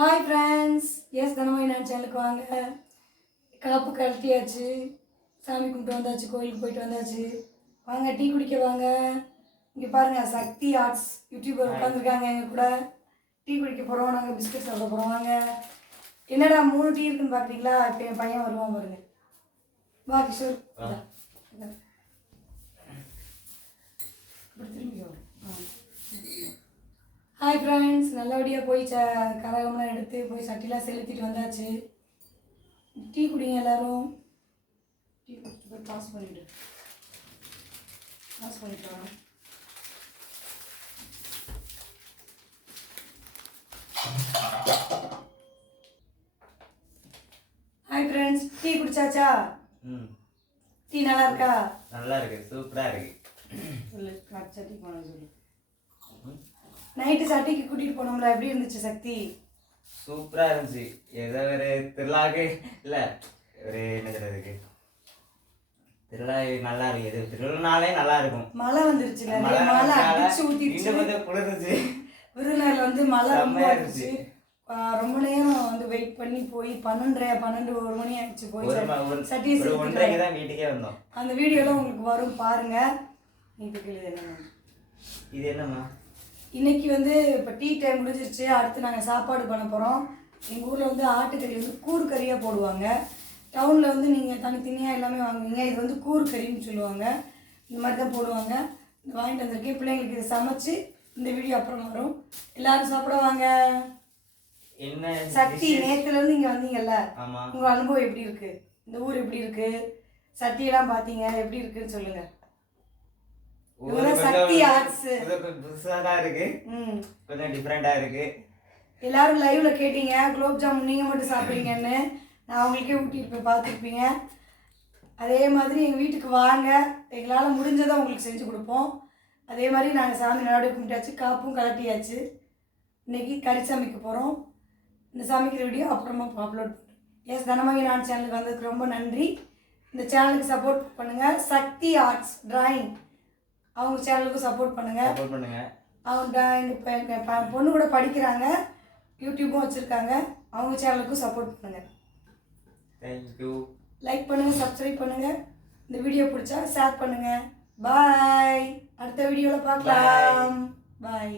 Hi friends S தனமாய் நான் சேனலுக்கு வாங்க. காப்பு கழட்டியாச்சு. சாமி கும்பிட்டு வந்தாச்சு கோயிலுக்கு போயிட்டு வந்தாச்சு. வாங்க டீ குடிக்க வாங்க. இங்கே பாருங்க சக்தி ஆர்ட்ஸ் யூடியூபர் உட்காந்துருக்காங்க எங்கள் கூட. டீ குடிக்க போகிறோம் நாங்கள் பிஸ்கட் சாப்பிட போகிறோம் வாங்க. என்னடா மூணு டீ இருக்குன்னு பார்க்குறீங்களா இப்போ என் பையன் வருவான் பாருங்க. வா கிஷோர் இந்தா, இந்தா. இப்படி திரும்பி வா. ஆ. ஃப்ரெண்ட்ஸ் நல்லபடியாக போய் ச கரகம்லாம் எடுத்து போய் சட்டிலாம் செலுத்திட்டு வந்தாச்சு. டீ குடிங்க எல்லாரும். டீ குடிச்சு போய் பாஸ் பண்ணிவிடு பாஸ் பண்ணிட்டு வாங்க. ஹாய் ஃப்ரெண்ட்ஸ் டீ குடிச்சாச்சா? ம். டீ நல்லா இருக்கா நல்லா இருக்கு சூப்பரா இருக்கு. சொல்லு நான் சட்டிக்கு போனேன் சொல்லு. நைட்டு சட்டிக்கு கூட்டிகிட்டு போனோம்ல எப்படி இருந்துச்சு சக்தி? சூப்பரா இருந்துச்சு. ஏதோ ஒரு திருவிழாக்கு இல்ல ஒரு என்ன சொல்றதுக்கு திருவிழா நல்லா இருக்கு. எது திருவிழானாலே நல்லா இருக்கும். மழை வந்துருச்சு மழை அடிச்சு ஊத்திடுச்சு. கொஞ்சம் குளிர்ந்துச்சு. விருதுநகர்ல வந்து மழை ரொம்ப இருந்துச்சு. ரொம்ப நேரம் வந்து வெயிட் பண்ணி போய் பன்னெண்டரை பன்னெண்டு ஒரு மணி ஆயிடுச்சு போய் ஒன்றரைக்கு தான் வீட்டுக்கே வந்தோம். அந்த வீடியோலாம் உங்களுக்கு வரும் பாருங்க. என்ன இது என்னம்மா? இன்னைக்கு வந்து இப்போ டீ டைம் முடிஞ்சிருச்சு. அடுத்து நாங்கள் சாப்பாடு பண்ண போகிறோம் எங்கள் ஊரில் வந்து ஆட்டுக்கறி வந்து கூறு கறியாக போடுவாங்க. டவுனில் வந்து நீங்கள் தனித்தனியாக எல்லாமே வாங்குவீங்க. இது வந்து கூறு கறின்னு சொல்லுவாங்க. இந்த மாதிரி தான் போடுவாங்க. இது வாங்கிட்டு வந்திருக்கேன். பிள்ளைங்களுக்கு இதை சமைச்சு இந்த வீடியோ அப்புறம் வரும். எல்லாரும் சாப்பிட வாங்க. என்ன சக்தி? நேற்றுலேருந்து இங்கே வந்தீங்கல்ல? உங்கள் அனுபவம் எப்படி இருக்கு? இந்த ஊர் எப்படி இருக்கு? சட்டியெல்லாம் பார்த்தீங்க. எப்படி இருக்குன்னு சொல்லுங்க. ஒரு இவங்க கொஞ்சம் சக்தி தான் இருக்கு. ம். கொஞ்சம் டிஃப்ரெண்டா இருக்கு. எல்லாரும் லைவ்ல கேட்டீங்க குலோப் ஜாமுன் நீங்கள் மட்டும் சாப்பிட்றீங்கன்னு. நான் உங்களுக்கே ஊட்டிட்டு போய் பார்த்துருப்பீங்க. அதே மாதிரி எங்கள் வீட்டுக்கு வாங்க. எங்களால் முடிஞ்சதை உங்களுக்கு செஞ்சு கொடுப்போம். அதே மாதிரி நாங்கள் சாமி நாடு கும்பிட்டாச்சு காப்பும் கலட்டியாச்சு. இன்னைக்கு கறி சமைக்க போகிறோம் இந்த சமைக்கிற வீடியோ அப்புறமா அப்லோட் எஸ் தனமகி நான் சேனலுக்கு வந்ததுக்கு ரொம்ப நன்றி. இந்த சேனலுக்கு சப்போர்ட் பண்ணுங்கள் சக்தி ஆர்ட்ஸ் டிராயிங் அவங்க சேனலுக்கும் சப்போர்ட் பண்ணுங்கள் சப்போர்ட் பண்ணுங்க. அவங்க எங்கள் பொண்ணு கூட படிக்கிறாங்க. யூடியூப்பும் வச்சுருக்காங்க. அவங்க சேனலுக்கும் சப்போர்ட் பண்ணுங்கள் தேங்க்யூ லைக் பண்ணுங்கள் சப்ஸ்கிரைப் பண்ணுங்கள் இந்த வீடியோ பிடிச்சா ஷேர் பண்ணுங்கள் பாய் அடுத்த வீடியோவில் பார்க்கலாம். பாய்